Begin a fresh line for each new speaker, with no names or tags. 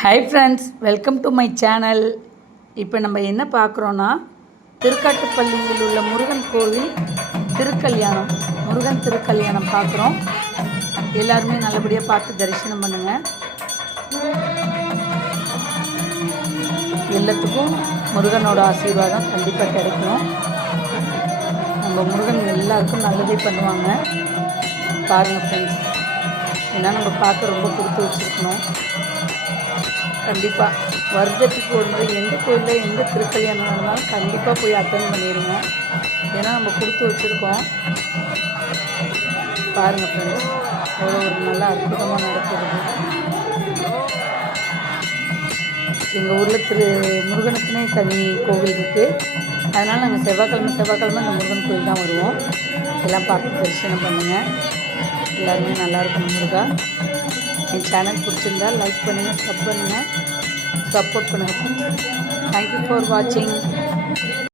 Hi friends welcome to my channel இப்போ நம்ம என்ன பார்க்குறோன்னா திருக்காட்டுப்பள்ளியில் உள்ள முருகன் கோவில் திருக்கல்யாணம். முருகன் திருக்கல்யாணம் பார்க்குறோம். எல்லாருமே நல்லபடியாக பார்த்து தரிசனம் பண்ணுங்கள் எல்லாத்துக்கும் முருகனோட ஆசீர்வாதம் கண்டிப்பாக கிடைக்கும். நம்ம முருகன் எல்லாருக்கும் நல்லதே பண்ணுவாங்க. பாருங்கள் ஃப்ரெண்ட்ஸ் ஏன்னா நம்ம பார்க்க ரொம்ப கொடுத்து வச்சுருக்கணும். கண்டிப்பாக வருடத்துக்கு ஒரு முறை எந்த கோயிலில் எந்த திருக்கல்யாணம் இருந்தாலும் கண்டிப்பாக போய் அட்டன் பண்ணிடுங்க ஏன்னா நம்ம கொடுத்து வச்சுருக்கோம். பாருங்கள் ஃப்ரெண்ட்ஸ் அவ்வளோ ஒரு நல்ல அற்புதமாக நடக்கிறது. எங்கள் ஊரில் திரு முருகனுக்குனே தனி கோவில் இருக்குது அதனால் நாங்கள் செவ்வாய்க்கிழமை செவ்வாய்க்கிழமை இந்த முருகன் கோயில் தான் வருவோம். எல்லாம் பார்த்து தரிசனம் பண்ணுங்கள் எல்லாருமே நல்லாயிருக்கும் முருகா. என் சேனல் பிடிச்சிருந்தா லைக் பண்ணுங்கள் சப் பண்ணுங்கள் சப்போர்ட் பண்ணுங்கள் தேங்க்யூ ஃபார் வாட்சிங்